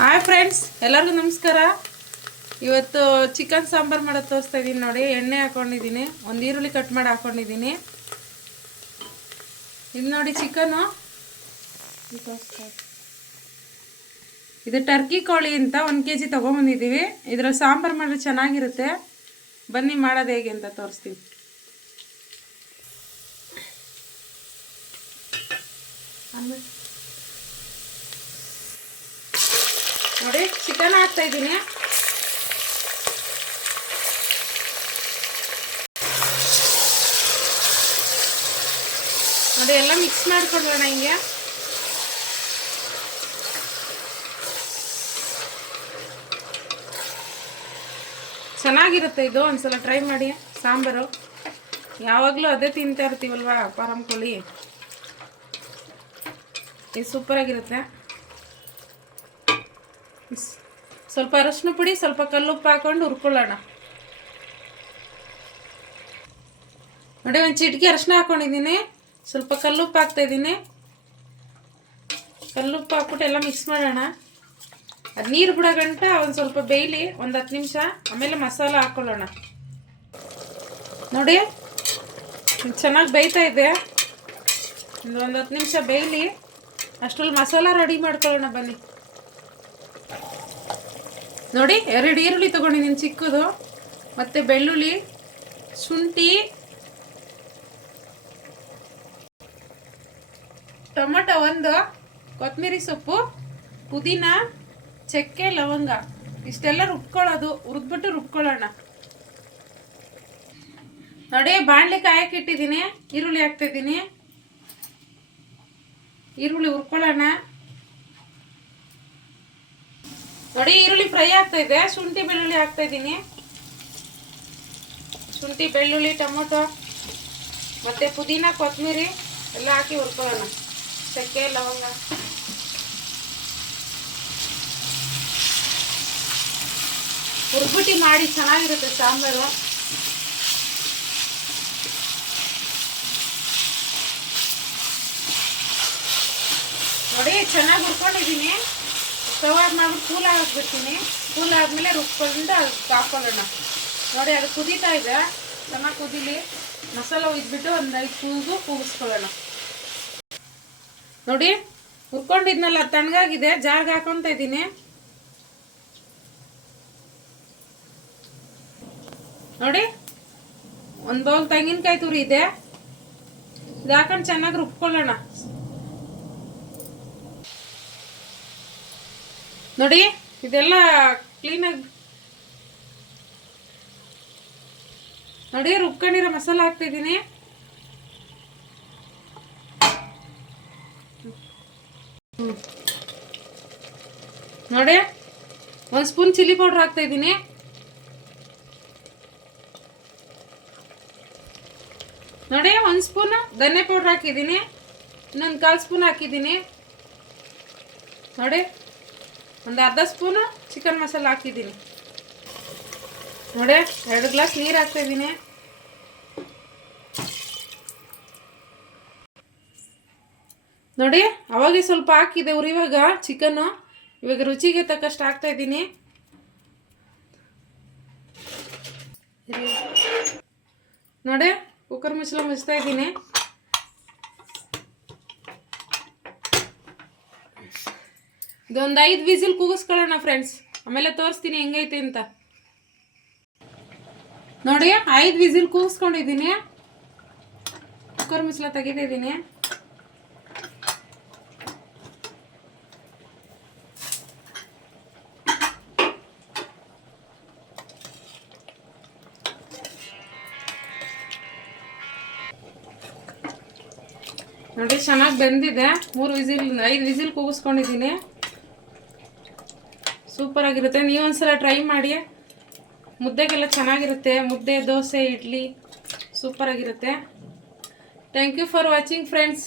Hi friends ಎಲ್ಲರಿಗೂ ನಮಸ್ಕಾರ. ಇವತ್ತು ಚಿಕನ್ ಸಾಂಬಾರು ಮಾಡೋದು ತೋರಿಸ್ತಾ ಇದ್ದೀನಿ ನೋಡಿ, ಎಣ್ಣೆ ಹಾಕೊಂಡಿದ್ದೀನಿ ಒಂದು ಈರುಳ್ಳಿ ಕಟ್ ಮಾಡಿ ಹಾಕೊಂಡಿದ್ದೀನಿ ಇದು ನೋಡಿ ಚಿಕನು ಇದು ಟರ್ಕಿ ಕೋಳಿ ಅಂತ ಒಂದು ಕೆ ಜಿ ತೊಗೊಂಬಂದಿದ್ದೀವಿ ಇದರ ಸಾಂಬಾರು ಮಾಡಿದ್ರೆ ಚೆನ್ನಾಗಿರುತ್ತೆ. ಬನ್ನಿ ಮಾಡೋದು ಹೇಗೆ ಅಂತ ತೋರಿಸ್ತೀನಿ. ಆಮೇಲೆ ನೋಡಿ ಚಿಕನ್ ಹಾಕ್ತಾ ಇದ್ದೀನಿ. ನೋಡಿ, ಎಲ್ಲ ಮಿಕ್ಸ್ ಮಾಡ್ಕೊಳ್ಳೋಣ ಹಿಂಗೆ. ಚೆನ್ನಾಗಿರುತ್ತೆ ಇದು, ಒಂದ್ಸಲ ಟ್ರೈ ಮಾಡಿ. ಸಾಂಬಾರು. ಯಾವಾಗಲೂ ಅದೇ ತಿಂತಾ ಇರ್ತೀವಲ್ವಾ ಪಾರಂ ಕೋಳಿ ಇದು ಸೂಪರಾಗಿರುತ್ತೆ ಸ್- ಸ್ವಲ್ಪ ಅರಶಿನ ಪುಡಿ, ಸ್ವಲ್ಪ ಕಲ್ಲುಪ್ಪು ಹಾಕೊಂಡು ಹುರ್ಕೊಳ್ಳೋಣ. ನೋಡಿ, ಒಂದು ಚಿಟಿಕೆ ಅರಶಿನ ಹಾಕೊಂಡಿದ್ದೀನಿ. ಸ್ವಲ್ಪ ಕಲ್ಲುಪ್ಪು ಹಾಕ್ತಾ ಇದ್ದೀನಿ. ಕಲ್ಲುಪ್ಪು ಹಾಕ್ಬಿಟ್ಟು ಎಲ್ಲ ಮಿಕ್ಸ್ ಮಾಡೋಣ. ಅದು ನೀರು ಬಿಡೋ ಗಂಟ ಒಂದು ಸ್ವಲ್ಪ ಬೇಯಲಿ, ಒಂದು ಹತ್ತು ನಿಮಿಷ. ಆಮೇಲೆ ಮಸಾಲ ಹಾಕ್ಕೊಳ್ಳೋಣ ನೋಡಿ, ಚೆನ್ನಾಗಿ ಬೇಯ್ತಾ ಇದೆ. ಒಂದು ಹತ್ತು ನಿಮಿಷ ಬೇಯಲಿ. ಅಷ್ಟರಲ್ಲಿ ಮಸಾಲ ರೆಡಿ ಮಾಡ್ಕೊಳ್ಳೋಣ ಬನ್ನಿ. ನೋಡಿ, ಎರಡು ಈರುಳ್ಳಿ ತೊಗೊಂಡಿದ್ದೀನಿ ಚಿಕ್ಕದು, ಮತ್ತು ಬೆಳ್ಳುಳ್ಳಿ, ಶುಂಠಿ, ಟೊಮೊಟೊ ಒಂದು, ಕೊತ್ತಂಬರಿ ಸೊಪ್ಪು, ಪುದೀನ, ಚಕ್ಕೆ, ಲವಂಗ. ಇಷ್ಟೆಲ್ಲ ರುಬ್ಕೊಳ್ಳೋದು ಹುರಿದ್ಬಿಟ್ಟು ರುಬ್ಕೊಳ್ಳೋಣ. ನೋಡಿ, ಬಾಣಲೆ ಕಾಯಕ್ಕೆ ಇಟ್ಟಿದ್ದೀನಿ, ಈರುಳ್ಳಿ ಹಾಕ್ತಿದ್ದೀನಿ ಈರುಳ್ಳಿ ಹುರ್ಕೊಳ್ಳೋಣ. ನೋಡಿ, ಈರುಳ್ಳಿ ಫ್ರೈ ಆಗ್ತಾ ಇದೆ. ಶುಂಠಿ, ಬೆಳ್ಳುಳ್ಳಿ ಹಾಕ್ತಾ ಇದ್ದೀನಿ. ಶುಂಠಿ, ಬೆಳ್ಳುಳ್ಳಿ, ಟೊಮೊಟೊ, ಮತ್ತೆ ಪುದೀನ, ಕೊತ್ತಂಬರಿ ಎಲ್ಲ ಹಾಕಿ ಹುರ್ಕೊಳ್ಳೋಣ. ಚಕ್ಕೆ ಲವಂಗ. ಹುರ್ಬಿಟ್ಟು ಮಾಡಿ, ಚೆನ್ನಾಗಿರುತ್ತೆ ಸಾಂಬಾರು. ನೋಡಿ, ಚೆನ್ನಾಗಿ ಹುರ್ಕೊಂಡಿದ್ದೀನಿ. ಸ್ಟವ್ ನಾವು ಕೂಲ ಹಾಕ್ಬಿಡ್ತೀನಿ ಕೂಲ್ ಆದಮೇಲೆ ರುಬ್ಕೊಂಡು ಅದಕ್ಕೆ ಹಾಕೊಳ್ಳೋಣ. ನೋಡಿ, ಅದು ಕುದೀತಾ ಇದೆ. ಚೆನ್ನಾಗಿ ಕುದೀಲಿ. ಮಸಾಲ ಒಯ್ದುಬಿಟ್ಟು ಒಂದು ಐದು ಕೂಗು ಕೂಗಿಸ್ಕೊಳ್ಳೋಣ. ನೋಡಿ, ಹುರ್ಕೊಂಡಿದ್ನಲ್ಲ, ತಣ್ಣಗಾಗಿದೆ. ಜಾರ್ಗೆ ಹಾಕೊತ ಇದ್ದೀನಿ. ನೋಡಿ, ಒಂದು ಬೌಲ್ ತೆಂಗಿನಕಾಯಿ ತುರಿ ಇದೆ. ಇದು ಹಾಕೊಂಡು ಚೆನ್ನಾಗಿ ರುಬ್ಕೊಳ್ಳೋಣ. ನೋಡಿ, ಇದೆಲ್ಲ ಕ್ಲೀನಾಗಿ ನೋಡಿ, ರುಬ್ಕೊಂಡಿರೋ ಮಸಾಲ ಹಾಕ್ತಿದ್ದೀನಿ. ನೋಡಿ, ಒಂದು ಸ್ಪೂನ್ ಚಿಲ್ಲಿ ಪೌಡ್ರ್ ಹಾಕ್ತಾ ಇದ್ದೀನಿ ನೋಡಿ, ಒಂದು ಸ್ಪೂನ್ ಧನ್ಯ ಪೌಡ್ರ್ ಹಾಕಿದ್ದೀನಿ. ಇನ್ನೊಂದು ಕಾಲು ಸ್ಪೂನ್ ಹಾಕಿದ್ದೀನಿ. ನೋಡಿ ಒಂದು ಅರ್ಧ ಸ್ಪೂನು ಚಿಕನ್ ಮಸಾಲ ಹಾಕಿದ್ದೀನಿ. ನೋಡಿ, ಎರಡು ಗ್ಲಾಸ್ ನೀರು ಹಾಕ್ತಾಯಿದ್ದೀನಿ ನೋಡಿ, ಅವಾಗೆ ಸ್ವಲ್ಪ ಹಾಕಿದೆ ಉರಿವಾಗ ಚಿಕನ್ನು. ಇವಾಗ ರುಚಿಗೆ ತಕ್ಕಷ್ಟು ಹಾಕ್ತಾಯಿದ್ದೀನಿ ನೋಡಿ ಕುಕ್ಕರ್ ಮುಚ್ಚಲ ಮುಚ್ತಾ ಇದ್ದೀನಿ. ಇದೊಂದು ಐದು ವಿಸಿಲ್ ಕೂಗಿಸ್ಕೊಳ್ಳೋಣ ಫ್ರೆಂಡ್ಸ್ ಆಮೇಲೆ ತೋರಿಸ್ತೀನಿ ಹೆಂಗೈತೆ ಅಂತ. ನೋಡಿ, ಐದು ವಿಸಿಲ್ ಕೂಗಿಸ್ಕೊಂಡಿದ್ದೀನಿ. ಕುಕ್ಕರ್ ಮುಚ್ಚಲ ತೆಗಿತಿದ್ದೀನಿ ನೋಡಿ, ಚೆನ್ನಾಗಿ ಬೆಂದಿದೆ. ಮೂರು ವಿಸಿಲ್, ಐದು ವಿಸಿಲ್ ಕೂಗಿಸ್ಕೊಂಡಿದ್ದೀನಿ. ಸೂಪರ್ ಆಗಿರುತ್ತೆ ನೀವು ಒಂದ್ಸಲ ಟ್ರೈ ಮಾಡಿ. ಮುದ್ದೆಗೆಲ್ಲ ಚೆನ್ನಾಗಿರುತ್ತೆ. ಮುದ್ದೆ, ದೋಸೆ, ಇಡ್ಲಿ ಸೂಪರ್ ಆಗಿರುತ್ತೆ thank you for watching friends